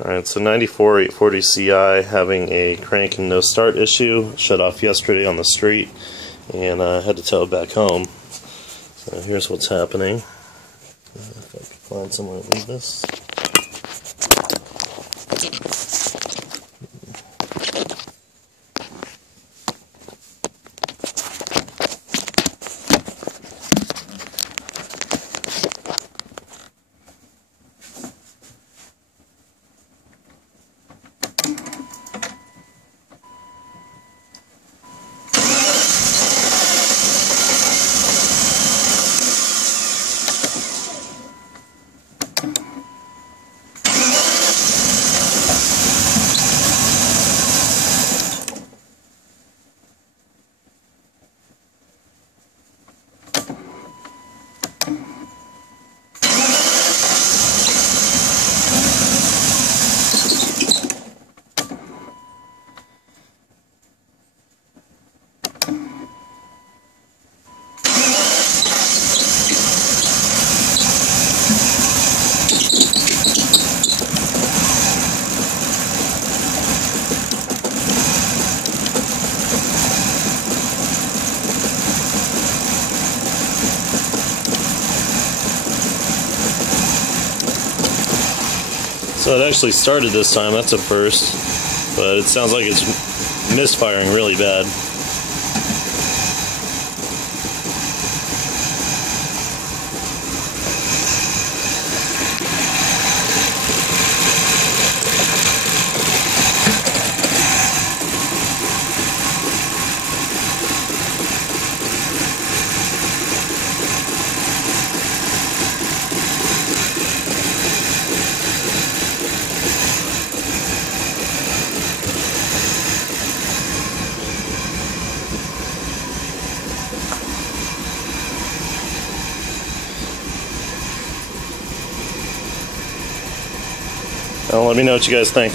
Alright, so 94 840 CI having a crank and no start issue. Shut off yesterday on the street and I had to tow it back home. So here's what's happening. If I can find somewhere to leave this. So it actually started this time, that's a first, but it sounds like it's misfiring really bad. Well, let me know what you guys think.